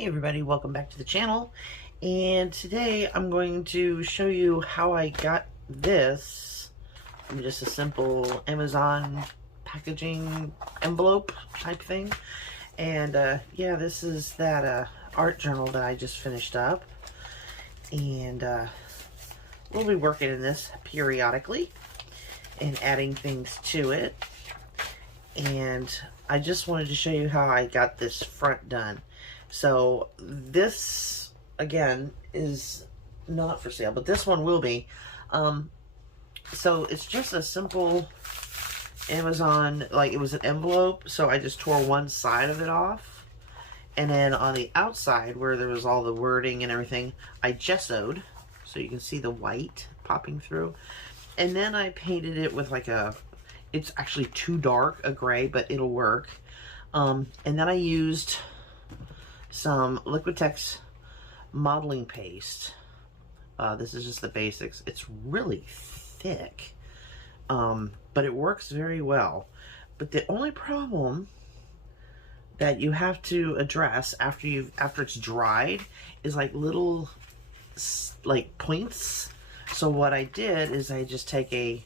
Hey everybody, welcome back to the channel. And today I'm going to show you how I got this from just a simple Amazon packaging envelope type thing. And yeah, this is that art journal that I just finished up. And we'll be working in this periodically and adding things to it. And I just wanted to show you how I got this front done. So this, again, is not for sale, but this one will be. So it's just a simple Amazon, like it was an envelope, so I just tore one side of it off. And then on the outside, where there was all the wording and everything, I gessoed, so you can see the white popping through. And then I painted it with like a, it's actually too dark, a gray, but it'll work. And then I used some Liquitex modeling paste. This is just the basics. It's really thick, but it works very well. But the only problem that you have to address after it's dried is like little like points. So what I did is I just take a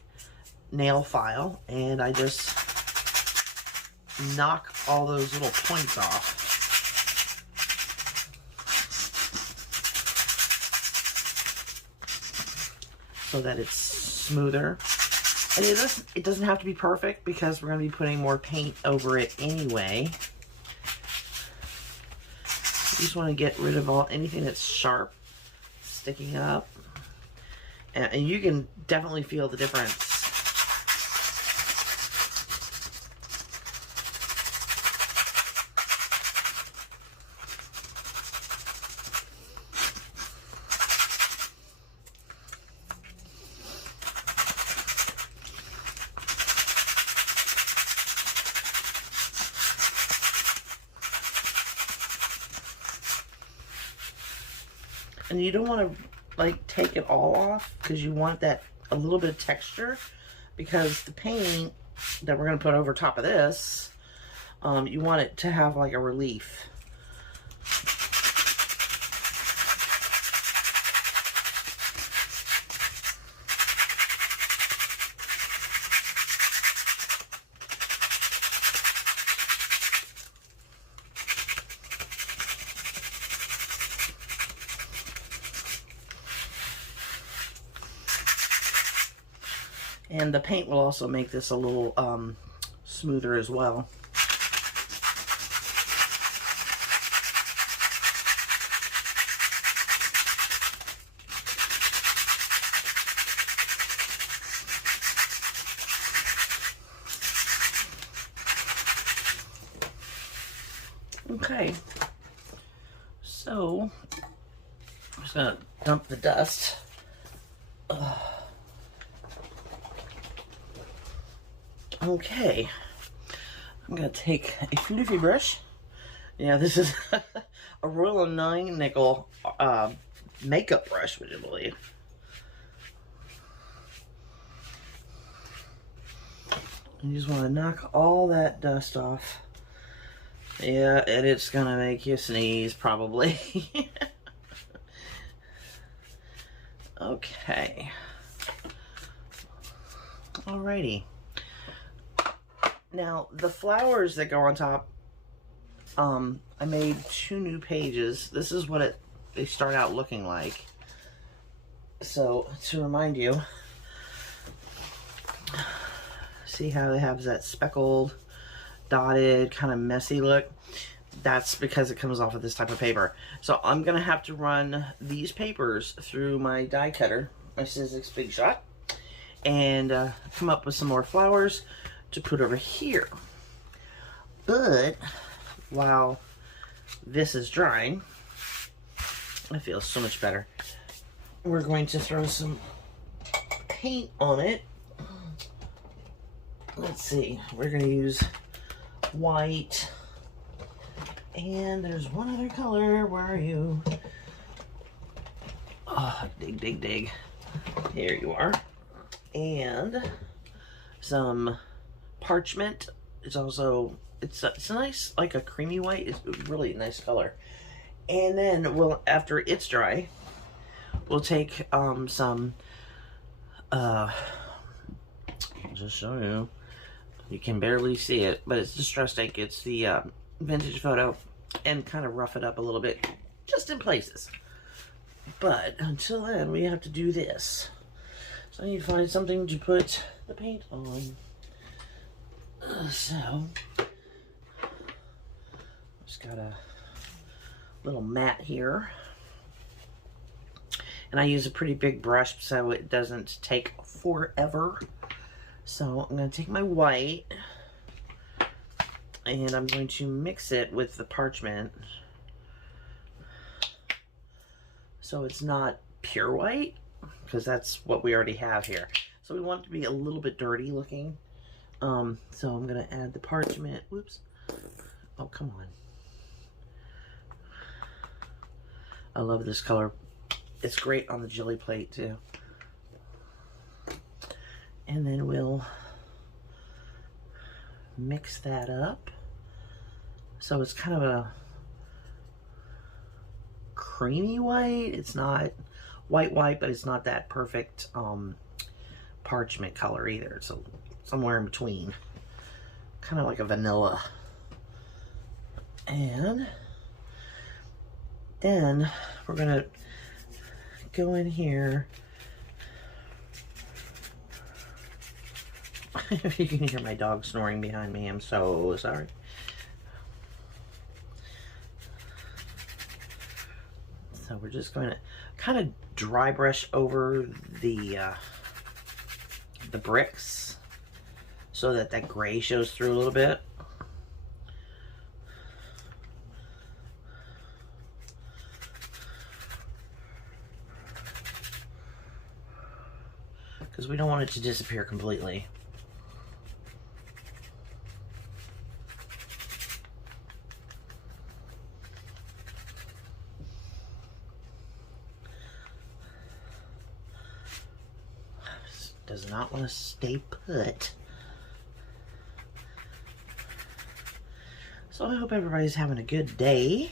nail file and I just knock all those little points off. So that it's smoother. And it doesn't have to be perfect because we're going to be putting more paint over it anyway. You just want to get rid of anything that's sharp, sticking up. And you can definitely feel the difference. And you don't want to like take it all off because you want that a little bit of texture, because the paint that we're going to put over top of this, you want it to have like a relief. And the paint will also make this a little smoother as well. Okay, so I'm just gonna dump the dust. Okay, I'm gonna take a floofy brush. Yeah, this is a Royal 9 nickel makeup brush, would you believe? You just want to knock all that dust off. Yeah, and it's gonna make you sneeze, probably. Okay. Alrighty. Now, the flowers that go on top, I made 2 new pages. This is what they start out looking like. So, to remind you, see how they have that speckled, dotted, kind of messy look? That's because it comes off of this type of paper. So, I'm going to have to run these papers through my die cutter, my Sizzix Big Shot, and come up with some more flowers to put over here. But while this is drying, I feel so much better. We're going to throw some paint on it. Let's see, we're going to use white, and there's one other color. Where are you? Oh, dig, dig, dig. Here you are. And some parchment. It's also, it's a nice, like a creamy white. It's really a nice color. And then after it's dry, we'll take some, I'll just show you. You can barely see it, but it's distress ink. It's the vintage photo, and kind of rough it up a little bit, just in places. But until then, we have to do this. So I need to find something to put the paint on. So, just got a little mat here. And I use a pretty big brush so it doesn't take forever. So I'm going to take my white and I'm going to mix it with the parchment. So it's not pure white, because that's what we already have here. So we want it to be a little bit dirty looking. So I'm going to add the parchment. Whoops. Oh, come on. I love this color. It's great on the jelly plate too. And then we'll mix that up. So it's kind of a creamy white. It's not white, but it's not that perfect parchment color either. So somewhere in between. Kind of like a vanilla. And then we're gonna go in here. If you can hear my dog snoring behind me, I'm so sorry. So we're just going to kind of dry brush over the bricks so that that gray shows through a little bit. Because we don't want it to disappear completely. Does not want to stay put. So I hope everybody's having a good day.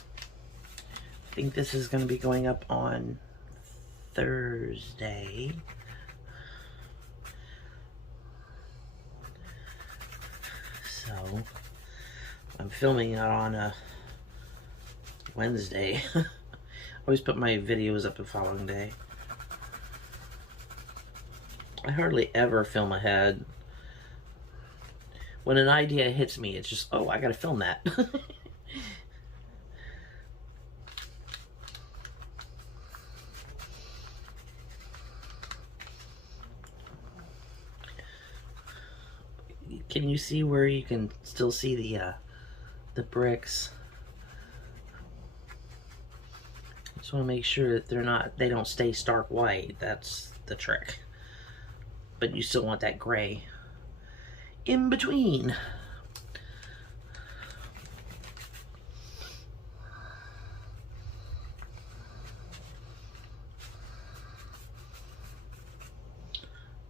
I think this is going to be going up on Thursday. So I'm filming it on a Wednesday. I always put my videos up the following day. I hardly ever film ahead. When an idea hits me, it's just, oh, I gotta film that. Can you see where you can still see the bricks? Just want to make sure that they don't stay stark white. That's the trick. But you still want that gray in between.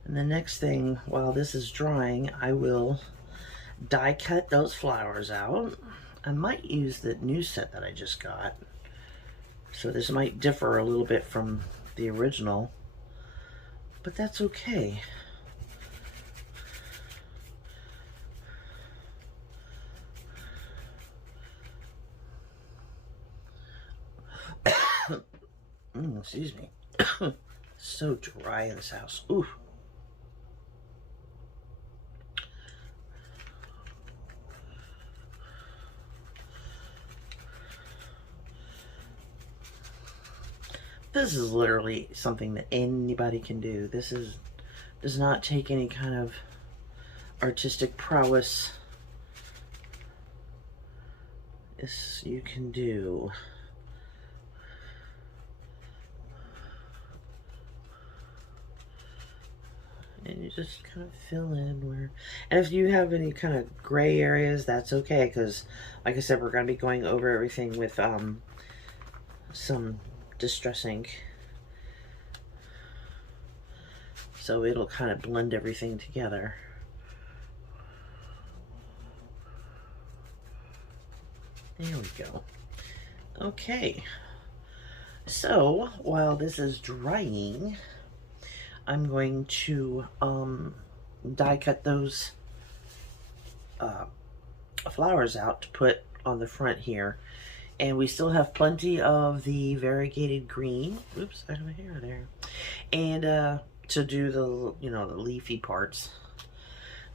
And the next thing, while this is drying, I will die cut those flowers out. I might use the new set that I just got. So this might differ a little bit from the original, but that's okay. Excuse me. So dry in this house. Ooh. This is literally something that anybody can do. Does not take any kind of artistic prowess. This you can do. And you just kind of fill in where, and if you have any kind of gray areas, that's okay, because like I said, we're going to be going over everything with some distress ink, so it'll kind of blend everything together. There we go. Okay, so while this is drying, I'm going to die cut those flowers out to put on the front here. And we still have plenty of the variegated green. Oops, I have a hair there. And to do the, you know, the leafy parts.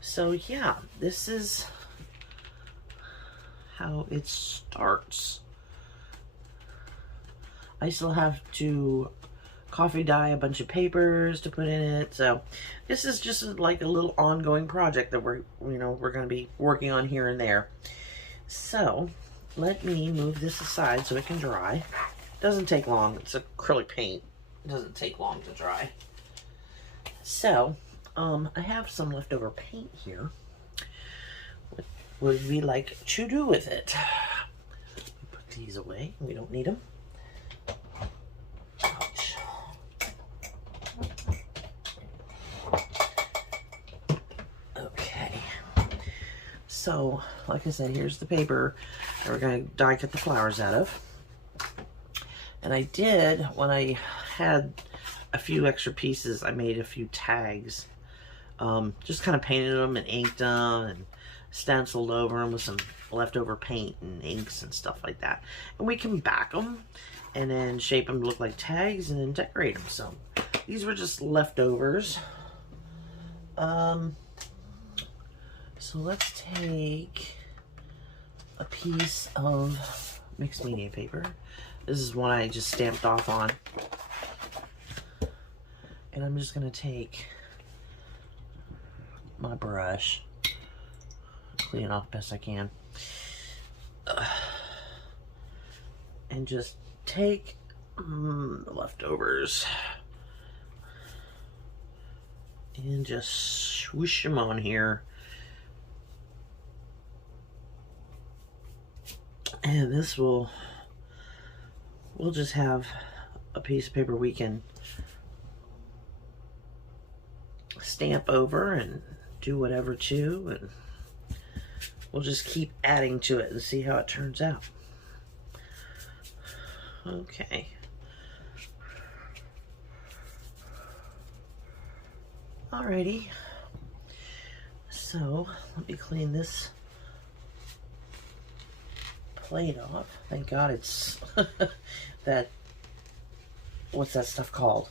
So yeah, this is how it starts. I still have to coffee dye a bunch of papers to put in it. So this is just like a little ongoing project that we're going to be working on here and there. So let me move this aside so it can dry. Doesn't take long. It's acrylic paint. It doesn't take long to dry. So I have some leftover paint here. What would we like to do with it? Put these away. We don't need them. Ouch. Okay. So, like I said, here's the paper that we're going to die cut the flowers out of. And I did, when I had a few extra pieces, I made a few tags. Just kind of painted them and inked them and stenciled over them with some leftover paint and inks and stuff like that. And we can back them and then shape them to look like tags and then decorate them. So these were just leftovers. So let's take a piece of mixed media paper. This is one I just stamped off on. And I'm just going to take my brush, clean it off best I can, and just take the leftovers and just swoosh them on here. And this we'll just have a piece of paper we can stamp over and do whatever to, and we'll just keep adding to it and see how it turns out. Okay. Alrighty. So let me clean this plate off. Thank God it's that, what's that stuff called?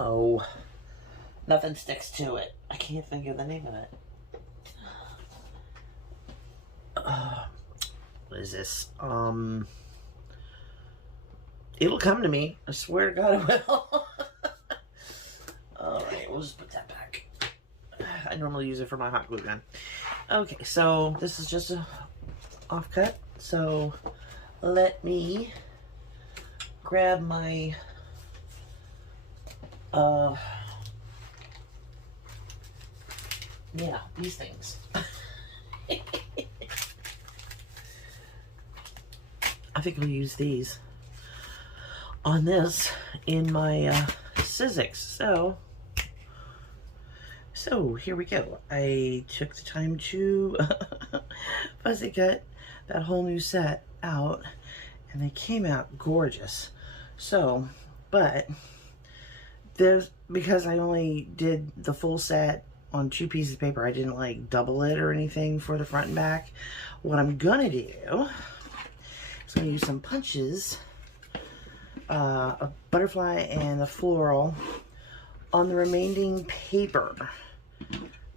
Oh, nothing sticks to it. I can't think of the name of it. What is this? It'll come to me. I swear to God it will. Alright, we'll just put that back. I normally use it for my hot glue gun. Okay, so this is just a offcut. So let me grab my yeah, these things. I think I'll use these on this in my Sizzix. So here we go. I took the time to fuzzy cut that whole new set out, and they came out gorgeous. So, but there's, because I only did the full set on 2 pieces of paper, I didn't like double it or anything for the front and back. What I'm gonna do is I'm gonna use some punches, a butterfly and a floral on the remaining paper,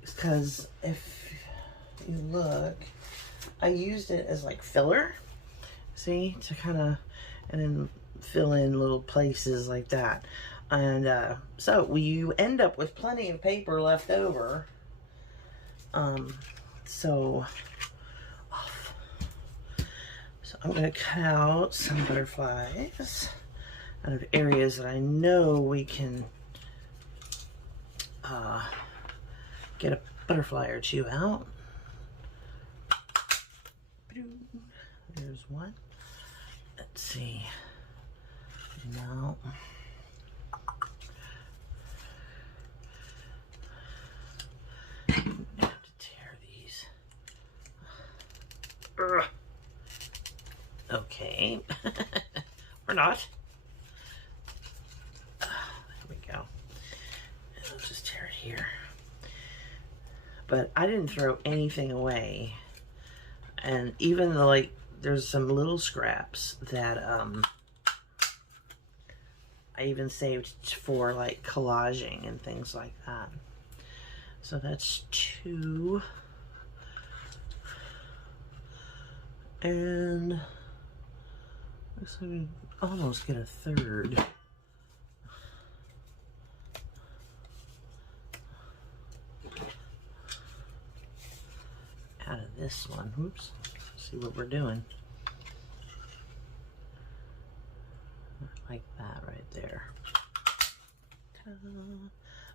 because if you look, I used it as like filler, see, to kind of, and then fill in little places like that. And so you end up with plenty of paper left over. So I'm going to cut out some butterflies out of areas that I know we can get a butterfly or two out. There's one. Let's see. Now, I have to tear these. Ugh. Okay. Or not. There we go. I'll just tear it here. But I didn't throw anything away. And even though, like, there's some little scraps that I even saved for like collaging and things like that. So that's 2. And looks like we almost get a 3rd. Out of this one. Whoops. See what we're doing. Like that right there.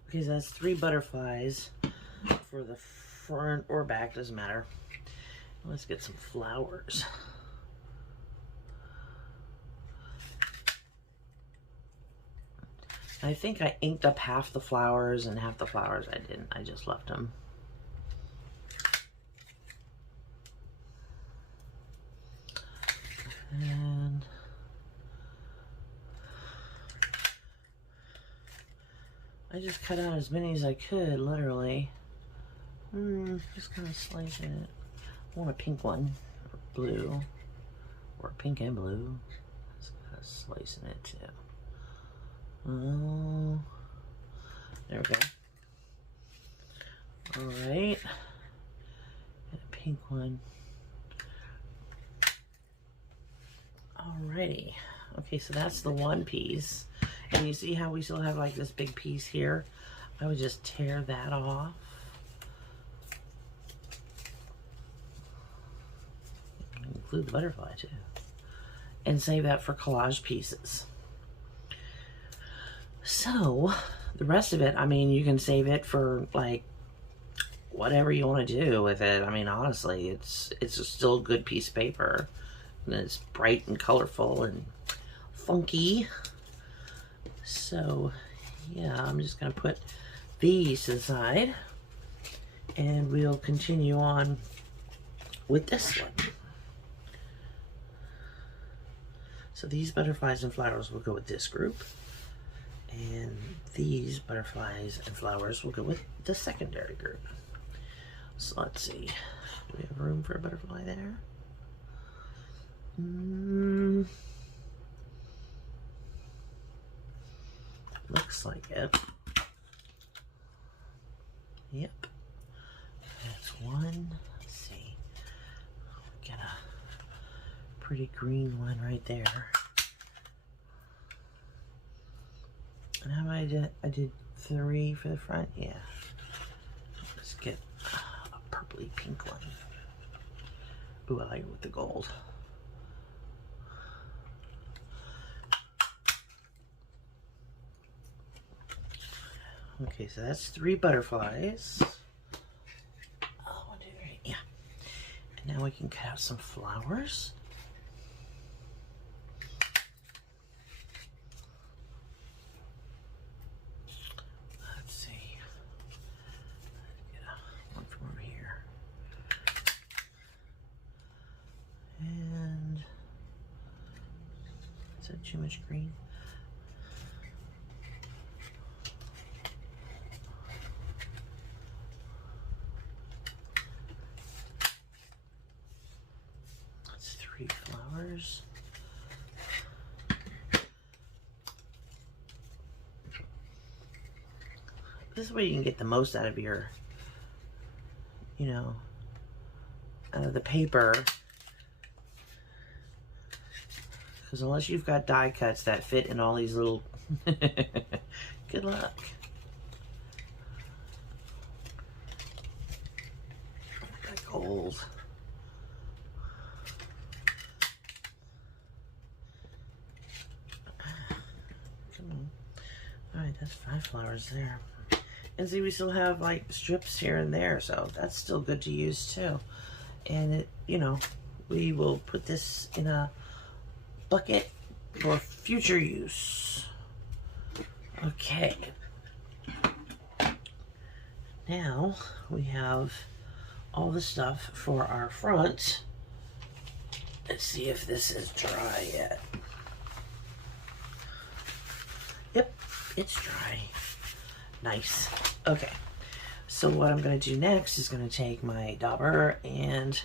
Okay, so that's 3 butterflies for the front or back, doesn't matter. Let's get some flowers. I think I inked up half the flowers and half the flowers I didn't. I just left them. And I just cut out as many as I could, literally. Just kind of slicing it. I want a pink one, or blue, or pink and blue. Just kind of slicing it too. Oh, there we go. All right, and a pink one. Alrighty. Okay, so that's the one piece. And you see how we still have like this big piece here? I would just tear that off. Include the butterfly too. And save that for collage pieces. So, the rest of it, I mean, you can save it for like whatever you want to do with it. I mean, honestly, it's still a good piece of paper. And it's bright and colorful and funky. So, yeah, I'm just going to put these to the side. And we'll continue on with this one. So these butterflies and flowers will go with this group. And these butterflies and flowers will go with the secondary group. So let's see. Do we have room for a butterfly there? Looks like it. Yep. That's one. Let's see. We got a pretty green one right there. And how many did I did 3 for the front? Yeah. Let's get a purpley pink one. Ooh, I like it with the gold. Okay, so that's 3 butterflies. Oh, 1, 2, 3, yeah. And now we can cut out some flowers. Let's see. Get one from over here. And is that too much green? That's 3 flowers. This is where you can get the most out of your, you know, out of the paper. Because unless you've got die cuts that fit in all these little, good luck. That gold. Come on. Alright, that's 5 flowers there. And see, we still have like strips here and there, so that's still good to use too. And it, you know, we will put this in a bucket for future use. Okay. Now we have all the stuff for our front. Let's see if this is dry yet. Yep, it's dry. Nice. Okay, so what I'm going to do next is going to take my dauber and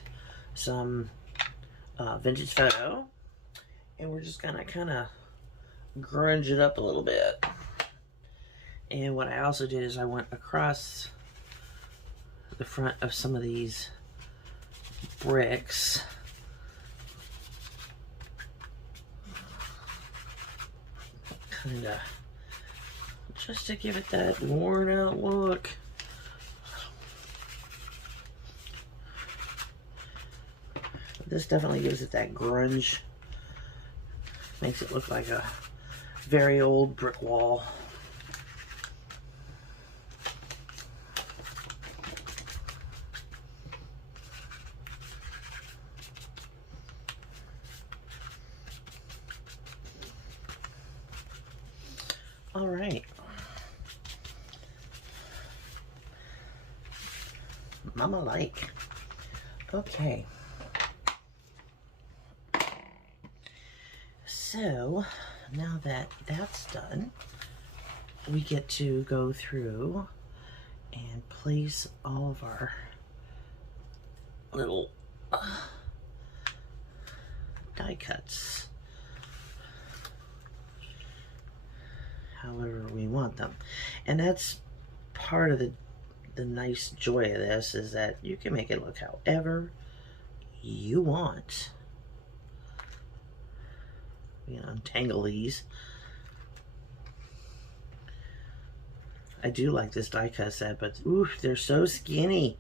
some vintage photo, and we're just going to kind of grunge it up a little bit. And what I also did is I went across the front of some of these bricks. Kind of just to give it that worn out look. This definitely gives it that grunge. Makes it look like a very old brick wall. All right. Mama like. Okay. So now that that's done, we get to go through and place all of our little die cuts however we want them. And that's part of the nice joy of this, is that you can make it look however you want. You know, untangle these. I do like this die cut set, but ooh, they're so skinny.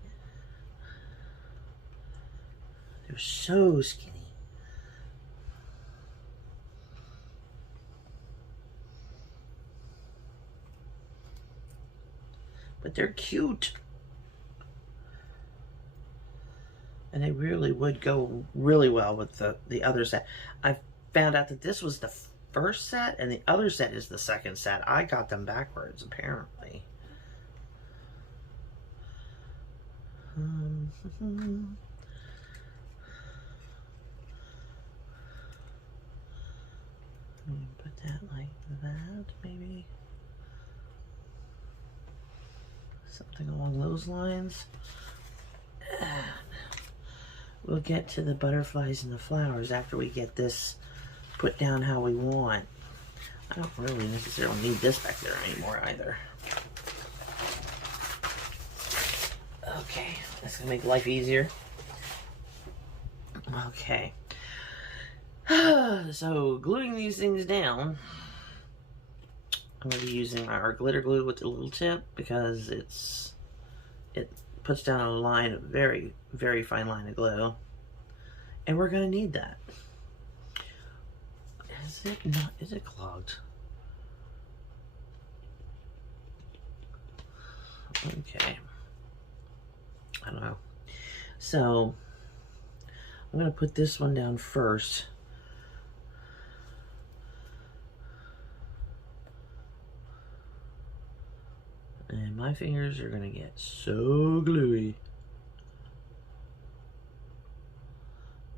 They're so skinny. But they're cute. And they really would go really well with the other set. I found out that this was the first set and the other set is the second set. I got them backwards, apparently. Put that like that, maybe. Something along those lines. We'll get to the butterflies and the flowers after we get this put down how we want. I don't really necessarily need this back there anymore either. Okay, that's gonna make life easier. Okay. So gluing these things down, I'm going to be using our glitter glue with the little tip because it puts down a line, a very, very fine line of glue. And we're going to need that. Is it clogged? Okay. I don't know. So, I'm going to put this one down first. And my fingers are going to get so gluey.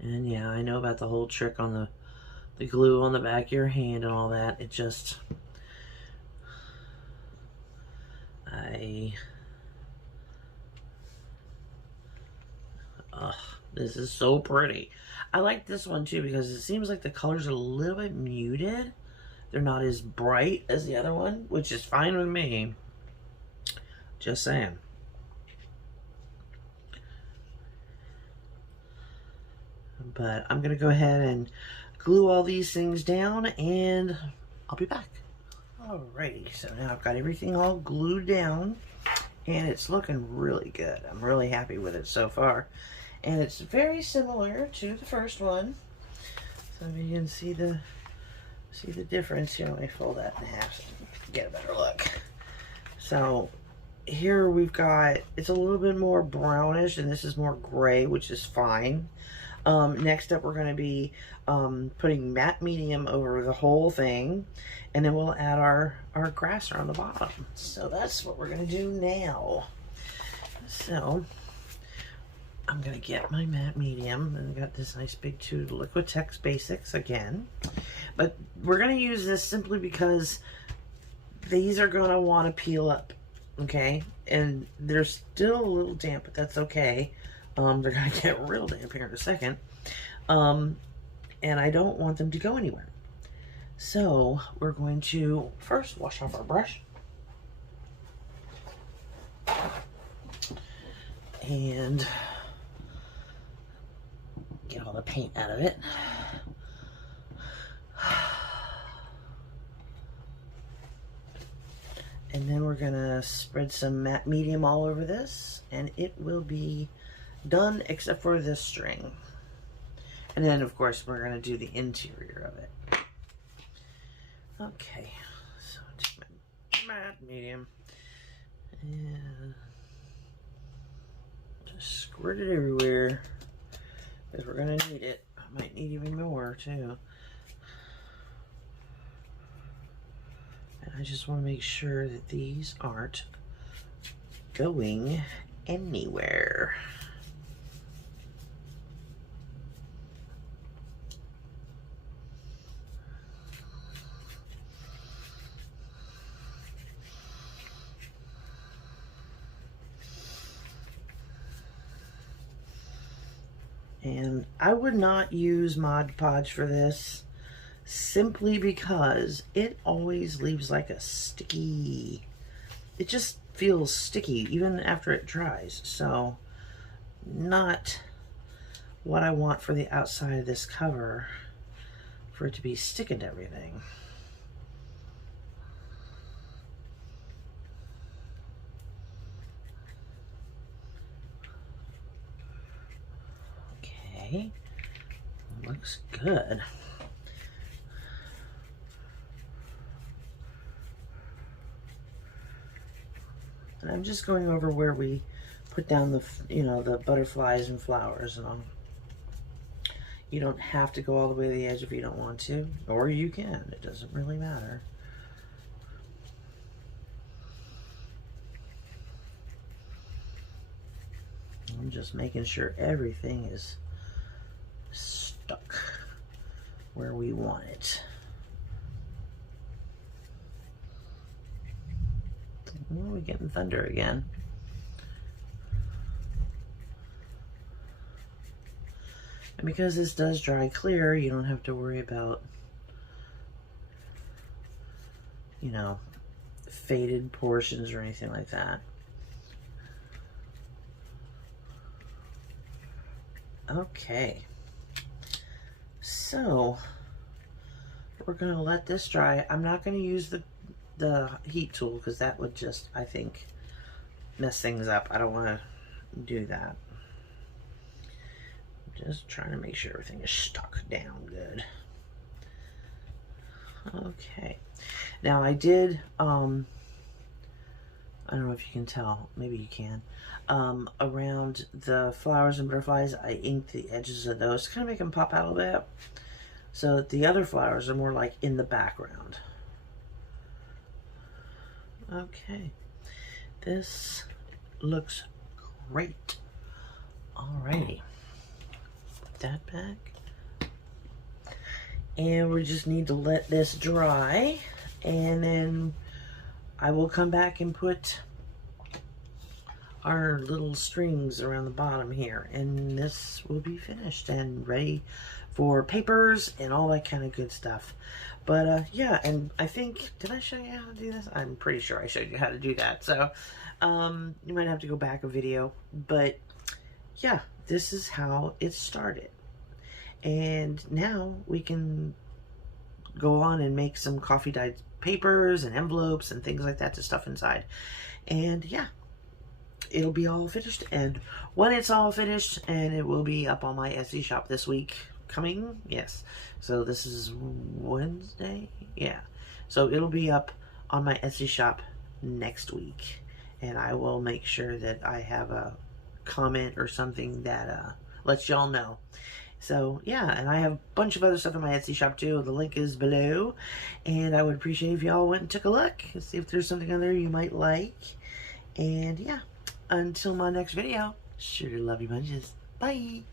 And yeah, I know about the whole trick on the glue on the back of your hand and all that. It just... this is so pretty. I like this one too because it seems like the colors are a little bit muted. They're not as bright as the other one, which is fine with me. Just saying. But I'm gonna go ahead and glue all these things down and I'll be back. Alrighty, so now I've got everything all glued down and it's looking really good. I'm really happy with it so far. And it's very similar to the first one. So you can see the difference here. Let me fold that in half so you can get a better look. So here we've got, it's a little bit more brownish and this is more gray, which is fine. Next up we're going to be putting matte medium over the whole thing, and then we'll add our grass around the bottom. So that's what we're going to do now. So I'm going to get my matte medium, and I got this nice big tube Liquitex Basics again. But we're going to use this simply because these are going to want to peel up, okay? And they're still a little damp, but that's okay. They're going to get real damp here in a second. And I don't want them to go anywhere. So we're going to first wash off our brush. And get all the paint out of it. And then we're gonna spread some matte medium all over this, and it will be done except for this string. And then of course we're gonna do the interior of it. Okay, so take my matte medium and just squirt it everywhere, because we're gonna need it. I might need even more too. And I just want to make sure that these aren't going anywhere. And I would not use Mod Podge for this, simply because it always leaves like a sticky, it just feels sticky even after it dries. So not what I want for the outside of this cover, for it to be sticking to everything. Okay, looks good. And I'm just going over where we put down the, the butterflies and flowers and all. You don't have to go all the way to the edge if you don't want to, or you can. It doesn't really matter. I'm just making sure everything is stuck where we want it. Oh, we're getting thunder again. And because this does dry clear, you don't have to worry about, faded portions or anything like that. Okay. So, we're going to let this dry. I'm not going to use the heat tool, because that would just, I think, mess things up. I don't want to do that. I'm just trying to make sure everything is stuck down good. Okay. Now I did, I don't know if you can tell, maybe you can, around the flowers and butterflies, I inked the edges of those to kind of make them pop out a bit, so that the other flowers are more like in the background. Okay, this looks great. Alrighty, put that back. And we just need to let this dry, and then I will come back and put our little strings around the bottom here, and this will be finished and ready for papers and all that kind of good stuff. But yeah, and I think, did I show you how to do this? I'm pretty sure I showed you how to do that. So you might have to go back a video, but yeah, this is how it started. And now we can go on and make some coffee dyed papers and envelopes and things like that to stuff inside. And yeah, it'll be all finished. And when it's all finished, and it will be up on my Etsy shop this week coming, yes. So this is Wednesday, yeah. So it'll be up on my Etsy shop next week. And I will make sure that I have a comment or something that lets y'all know. So yeah, and I have a bunch of other stuff in my Etsy shop too. The link is below, and I would appreciate if y'all went and took a look and see if there's something on there you might like. And yeah, until my next video, sure to love you bunches. Bye.